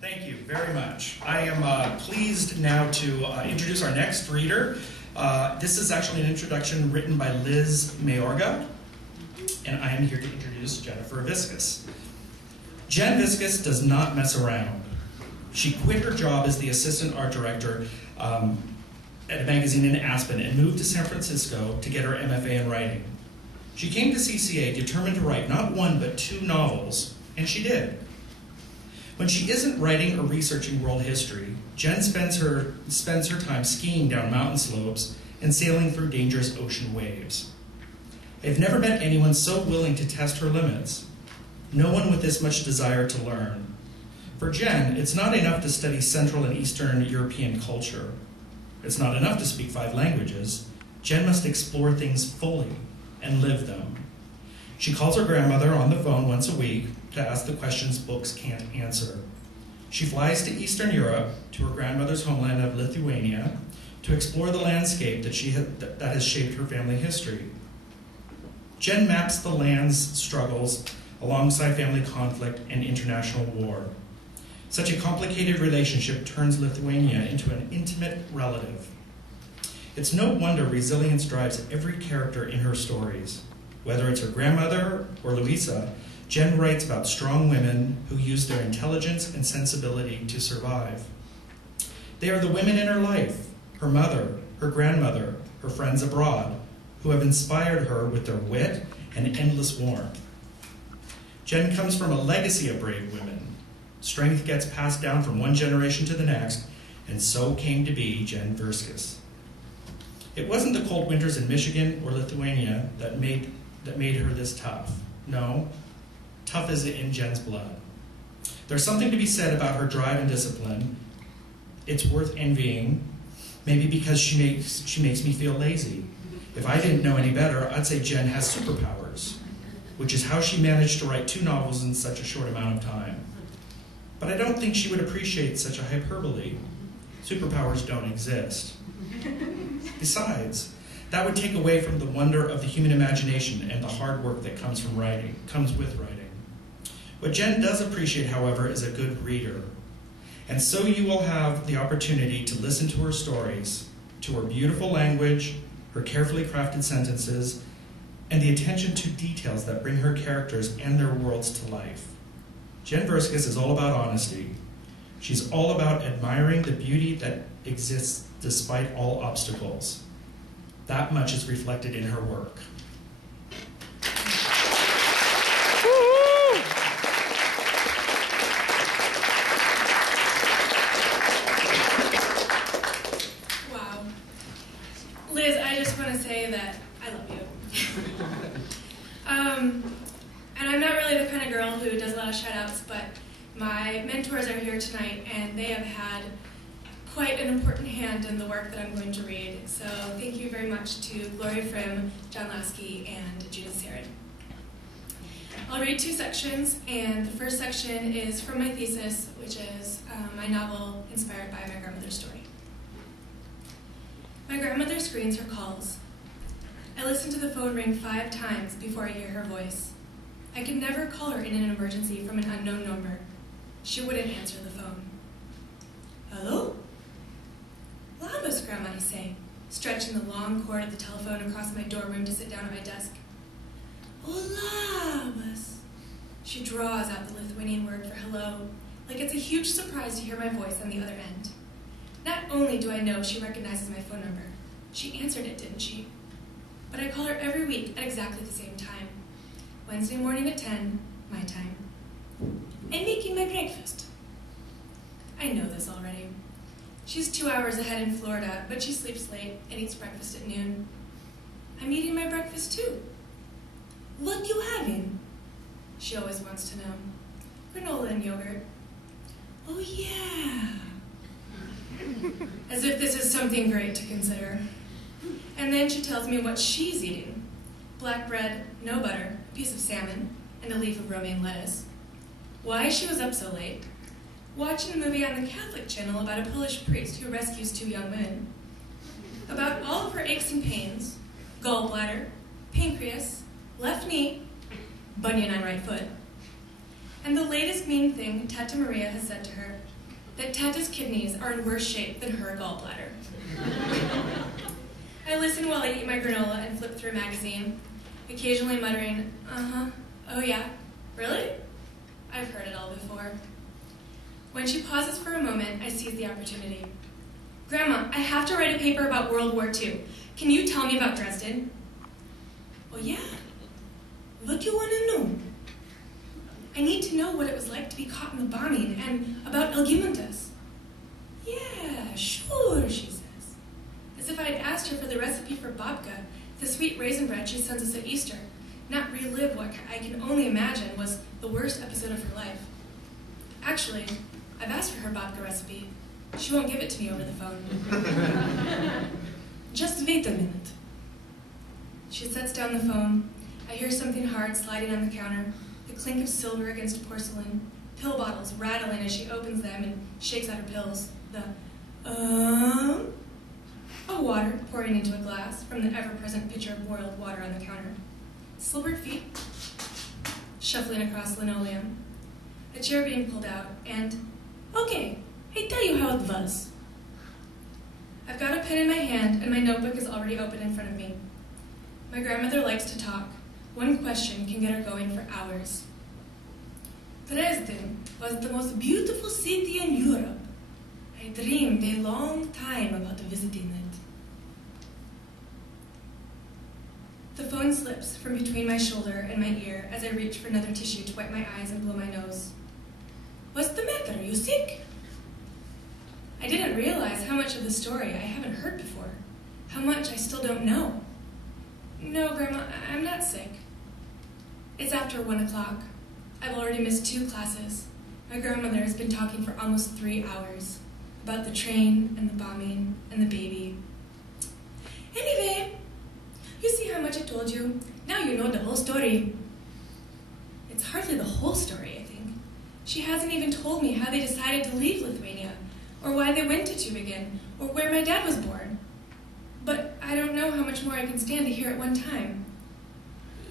Thank you very much. I am pleased now to introduce our next reader. This is actually an introduction written by Liz Mayorga, and I am here to introduce Jennifer Viscus. Jenn Viscus does not mess around. She quit her job as the assistant art director at a magazine in Aspen and moved to San Francisco to get her MFA in writing. She came to CCA determined to write not one but 2 novels, and she did. When she isn't writing or researching world history, Jenn spends her time skiing down mountain slopes and sailing through dangerous ocean waves. I've never met anyone so willing to test her limits. No one with this much desire to learn. For Jenn, it's not enough to study Central and Eastern European culture. It's not enough to speak 5 languages. Jenn must explore things fully and live them. She calls her grandmother on the phone once a week to ask the questions books can't answer. She flies to Eastern Europe, to her grandmother's homeland of Lithuania, to explore the landscape that has shaped her family history. Jenn maps the land's struggles alongside family conflict and international war. Such a complicated relationship turns Lithuania into an intimate relative. It's no wonder resilience drives every character in her stories. Whether it's her grandmother or Louisa, Jenn writes about strong women who use their intelligence and sensibility to survive. They are the women in her life, her mother, her grandmother, her friends abroad, who have inspired her with their wit and endless warmth. Jenn comes from a legacy of brave women. Strength gets passed down from one generation to the next, and so came to be Jenn Viscus. It wasn't the cold winters in Michigan or Lithuania that made her this tough. No, tough is in Jenn's blood. There's something to be said about her drive and discipline. It's worth envying, maybe because she makes me feel lazy. If I didn't know any better, I'd say Jenn has superpowers, which is how she managed to write 2 novels in such a short amount of time. But I don't think she would appreciate such a hyperbole. Superpowers don't exist. Besides, that would take away from the wonder of the human imagination and the hard work that comes with writing. What Jenn does appreciate, however, is a good reader. And so you will have the opportunity to listen to her stories, to her beautiful language, her carefully crafted sentences, and the attention to details that bring her characters and their worlds to life. Jenn Viscus is all about honesty. She's all about admiring the beauty that exists despite all obstacles. That much is reflected in her work. Wow. Liz, I just want to say that I love you. And I'm not really the kind of girl who does a lot of shout-outs, but my mentors are here tonight, and they have had quite an important hand in the work that I'm going to read. So thank you very much to Gloria Frim, John Lasky, and Judith Sarin. I'll read 2 sections, and the first section is from my thesis, which is my novel inspired by my grandmother's story. My grandmother screens her calls. I listen to the phone ring 5 times before I hear her voice. I could never call her in an emergency from an unknown number. She wouldn't answer the phone. Hello? Labas, Grandma, I say, stretching the long cord of the telephone across my dorm room to sit down at my desk. Oh, labas. She draws out the Lithuanian word for hello, like it's a huge surprise to hear my voice on the other end. Not only do I know she recognizes my phone number, she answered it, didn't she? But I call her every week at exactly the same time. Wednesday morning at 10, my time. I'm making my breakfast. I know this already. She's 2 hours ahead in Florida, but she sleeps late and eats breakfast at noon. I'm eating my breakfast too. What you having? She always wants to know. Granola and yogurt. Oh yeah. As if this is something great to consider. And then she tells me what she's eating. Black bread, no butter, a piece of salmon, and a leaf of romaine lettuce. Why she was up so late. Watching a movie on the Catholic channel about a Polish priest who rescues 2 young women. About all of her aches and pains, gallbladder, pancreas, left knee, bunion on right foot. And the latest mean thing Tata Maria has said to her, that Tata's kidneys are in worse shape than her gallbladder. I listen while I eat my granola and flip through a magazine, occasionally muttering, oh yeah, really? I've heard it all before. When she pauses for a moment, I seize the opportunity. Grandma, I have to write a paper about World War II. Can you tell me about Dresden? Oh yeah? What do you want to know? I need to know what it was like to be caught in the bombing and about Algimantas. Yeah, sure, she says. As if I had asked her for the recipe for babka, the sweet raisin bread she sends us at Easter, not relive what I can only imagine was the worst episode of her life. Actually, I've asked for her babka recipe. She won't give it to me over the phone. Just wait a minute. She sets down the phone. I hear something hard sliding on the counter, the clink of silver against porcelain, pill bottles rattling as she opens them and shakes out her pills. Of water pouring into a glass from the ever-present pitcher of boiled water on the counter. Silvered feet shuffling across linoleum. A chair being pulled out, and, okay, I tell you how it was. I've got a pen in my hand, and my notebook is already open in front of me. My grandmother likes to talk. One question can get her going for hours. Dresden was the most beautiful city in Europe. I dreamed a long time about visiting it. The phone slips from between my shoulder and my ear as I reach for another tissue to wipe my eyes and blow my nose. What's the matter? Are you sick? I didn't realize how much of the story I haven't heard before, how much I still don't know. No, Grandma, I'm not sick. It's after 1 o'clock. I've already missed 2 classes. My grandmother has been talking for almost 3 hours about the train and the bombing and the baby. Anyway, you see how much I told you? Now you know the whole story. It's hardly the whole story, I think. She hasn't even told me how they decided to leave Lithuania, or why they went to Tübingen, or where my dad was born. But I don't know how much more I can stand to hear at one time.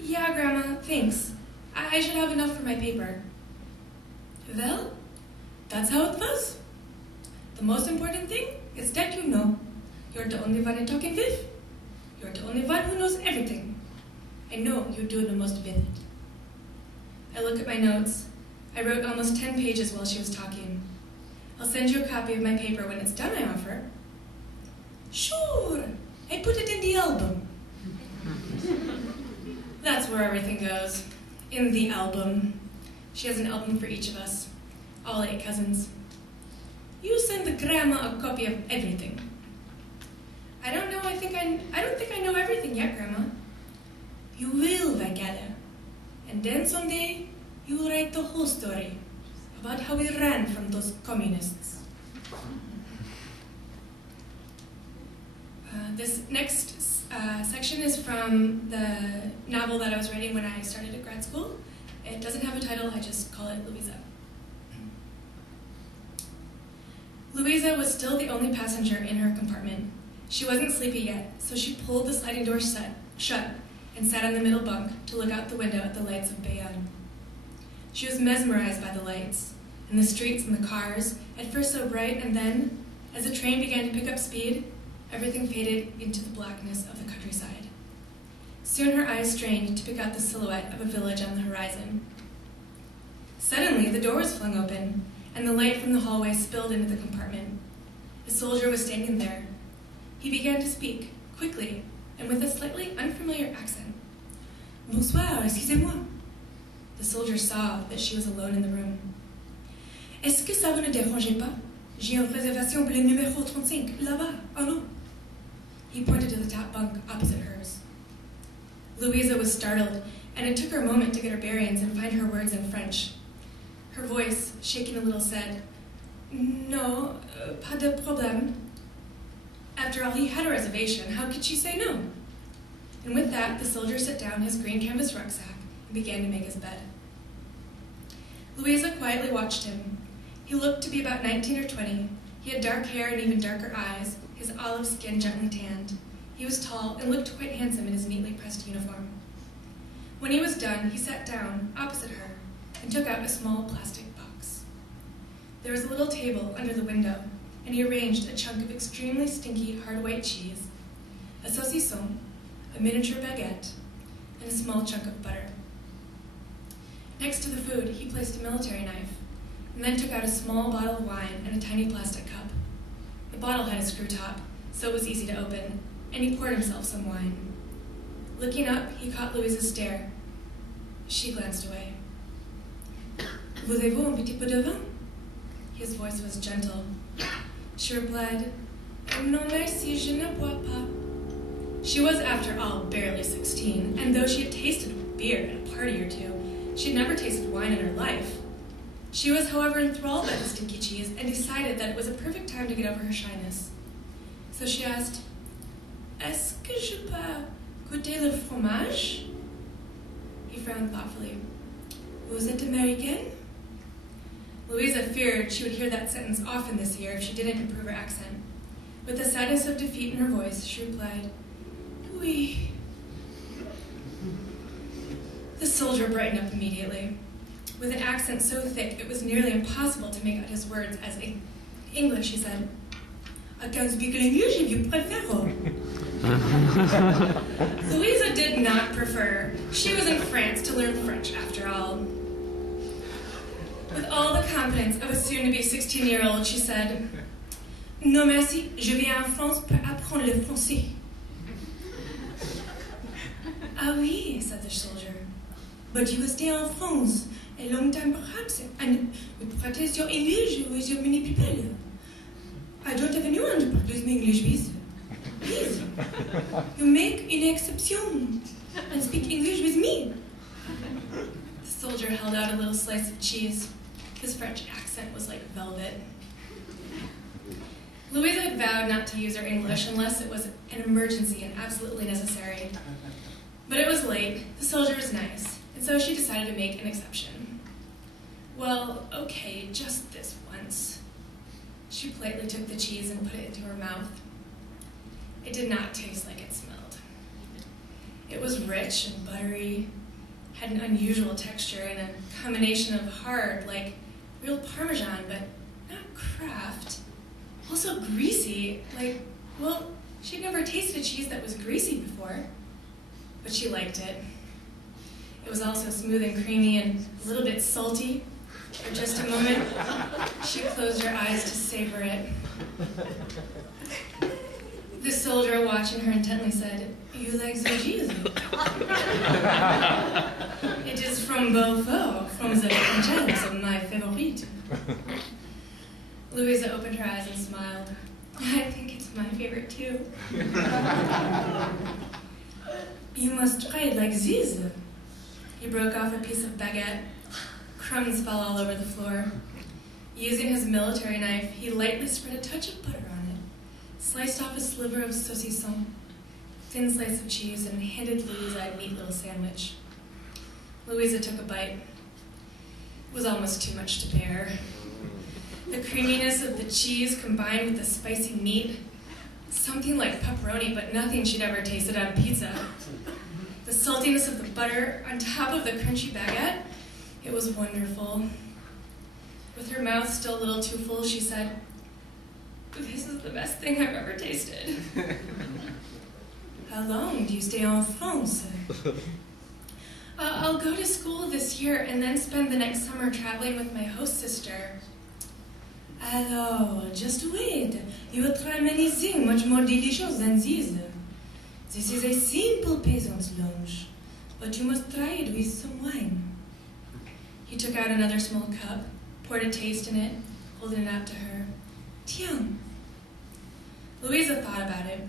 Yeah, Grandma, thanks. I should have enough for my paper. Well, that's how it was. The most important thing is that you know. You're the only one I'm talking with. You're the only one who knows everything. I know you do the most with it. I look at my notes. I wrote almost 10 pages while she was talking. I'll send you a copy of my paper when it's done, I offer. Sure, I put it in the album. That's where everything goes. In the album. She has an album for each of us. All 8 cousins. You send the grandma a copy of everything. I don't think I know everything yet, Grandma. You will, I gather. And then someday, you will write the whole story about how we ran from those communists. This next section is from the novel that I was writing when I started at grad school. It doesn't have a title, I just call it Louisa. Louisa was still the only passenger in her compartment. She wasn't sleepy yet, so she pulled the sliding door shut and sat on the middle bunk to look out the window at the lights of Bayonne. She was mesmerized by the lights, and the streets and the cars, at first so bright, and then, as the train began to pick up speed, everything faded into the blackness of the countryside. Soon her eyes strained to pick out the silhouette of a village on the horizon. Suddenly, the door was flung open, and the light from the hallway spilled into the compartment. A soldier was standing there. He began to speak, quickly, and with a slightly unfamiliar accent. Bonsoir, excusez-moi. The soldier saw that she was alone in the room. Est-ce que ça vous ne dérange pas? J'ai une réservation pour le numéro 35, là-bas, en haut. He pointed to the top bunk opposite hers. Louisa was startled, and it took her a moment to get her bearings and find her words in French. Her voice, shaking a little, said, No, pas de problème. After all, he had a reservation. How could she say no? And with that, the soldier set down his green canvas rucksack and began to make his bed. Louisa quietly watched him. He looked to be about 19 or 20. He had dark hair and even darker eyes, his olive skin gently tanned. He was tall and looked quite handsome in his neatly pressed uniform. When he was done, he sat down opposite her and took out a small plastic box. There was a little table under the window, and he arranged a chunk of extremely stinky hard white cheese, a saucisson, a miniature baguette, and a small chunk of butter. Next to the food, he placed a military knife, and then took out a small bottle of wine and a tiny plastic cup. The bottle had a screw top, so it was easy to open, and he poured himself some wine. Looking up, he caught Louise's stare. She glanced away. Voulez-vous un petit peu de vin? His voice was gentle. She replied, Non merci, je ne bois pas. She was, after all, barely 16, and though she had tasted beer at a party or two, she had never tasted wine in her life. She was, however, enthralled by the stinky cheese and decided that it was a perfect time to get over her shyness. So she asked, Est-ce que je peux goûter le fromage? He frowned thoughtfully. Vous êtes American? Louisa feared she would hear that sentence often this year if she didn't improve her accent. With the sadness of defeat in her voice, she replied, Oui. The soldier brightened up immediately. With an accent so thick it was nearly impossible to make out his words as English, he said, I can speak English if you prefer. Louisa did not prefer. She was in France to learn French, after all. With all the confidence of a soon-to-be 16-year-old, she said, Non merci, je viens en France pour apprendre le français. Ah oui, said the soldier. But you will stay in France a long time perhaps, and you practice your English with your many people. I don't have anyone to practice my English with. Please, you make an exception and speak English with me. The soldier held out a little slice of cheese. His French accent was like velvet. Louisa had vowed not to use her English unless it was an emergency and absolutely necessary. But it was late, the soldier was nice, and so she decided to make an exception. Well, okay, just this once. She politely took the cheese and put it into her mouth. It did not taste like it smelled. It was rich and buttery, had an unusual texture and a combination of hard, like real Parmesan, but not Kraft. Also greasy, like, well, she'd never tasted a cheese that was greasy before, but she liked it. It was also smooth and creamy and a little bit salty. For just a moment, she closed her eyes to savor it. The soldier, watching her intently, said, You like the cheese? It is from Beaufort, from the French, my favorite. Louisa opened her eyes and smiled. I think it's my favorite too. You must try it like this. He broke off a piece of baguette. Crumbs fell all over the floor. Using his military knife, he lightly spread a touch of butter on it, sliced off a sliver of saucisson, thin slice of cheese, and handed Louisa a neat little sandwich. Louisa took a bite. It was almost too much to bear. The creaminess of the cheese combined with the spicy meat, something like pepperoni, but nothing she'd ever tasted on pizza. The saltiness of the butter on top of the crunchy baguette, it was wonderful. With her mouth still a little too full, she said, This is the best thing I've ever tasted. How long do you stay en France? I'll go to school this year and then spend the next summer traveling with my host sister. Alors, just wait. You will try many things much more delicious than this. This is a simple peasant's lunch, but you must try it with some wine. He took out another small cup, poured a taste in it, holding it out to her. Tiens. Louisa thought about it.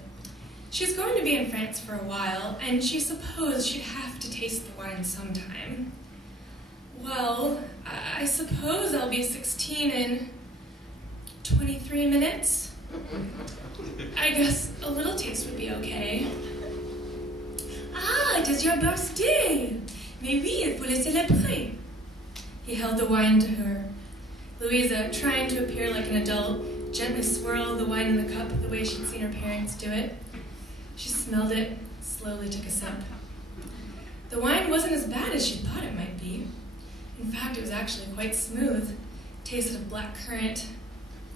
She was going to be in France for a while, and she supposed she'd have to taste the wine sometime. Well, I suppose I'll be 16 in 23 minutes. I guess a little taste would be okay. Ah, it is your birthday! Mais oui, il faut le célébrer. He held the wine to her. Louisa, trying to appear like an adult, gently swirled the wine in the cup the way she'd seen her parents do it. She smelled it, slowly took a sip. The wine wasn't as bad as she thought it might be. In fact, it was actually quite smooth, tasted of black currant.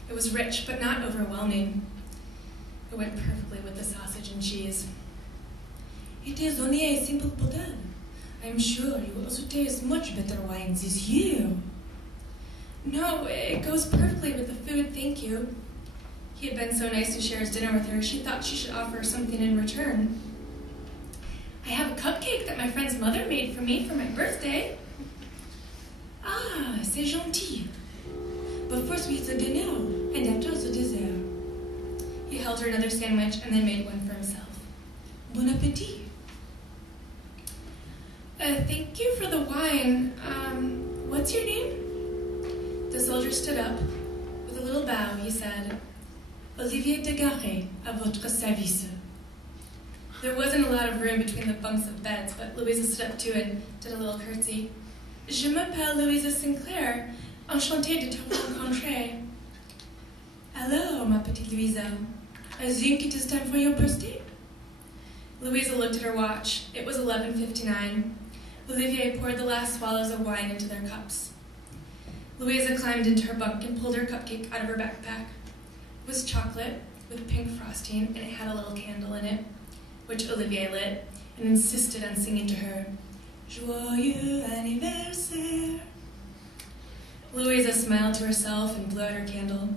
It was rich, but not overwhelming. It went perfectly with the sausage and cheese. It is only a simple bottle. I'm sure you will also taste much better wines this year. No, it goes perfectly with the food, thank you. He had been so nice to share his dinner with her, she thought she should offer something in return. I have a cupcake that my friend's mother made for me for my birthday. Ah, c'est gentil. But first we eat the dinner, and after the dessert. He held her another sandwich and then made one for himself. Bon appétit. Thank you for the wine. What's your name? The soldier stood up. With a little bow, he said, Olivier de Garret, à votre service. There wasn't a lot of room between the bunks of beds, but Louisa stood up too and did a little curtsy. Je m'appelle Louisa Sinclair. Enchantée de te rencontrer. Hello, ma petite Louisa. I think it is time for your birthday. Louisa looked at her watch. It was 11:59. Olivier poured the last swallows of wine into their cups. Louisa climbed into her bunk and pulled her cupcake out of her backpack. It was chocolate with pink frosting, and it had a little candle in it, which Olivier lit and insisted on singing to her, Joyeux anniversaire. Louisa smiled to herself and blew out her candle.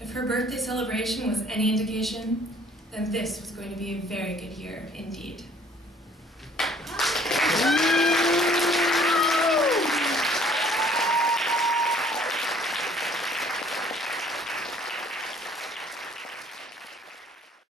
If her birthday celebration was any indication, then this was going to be a very good year indeed.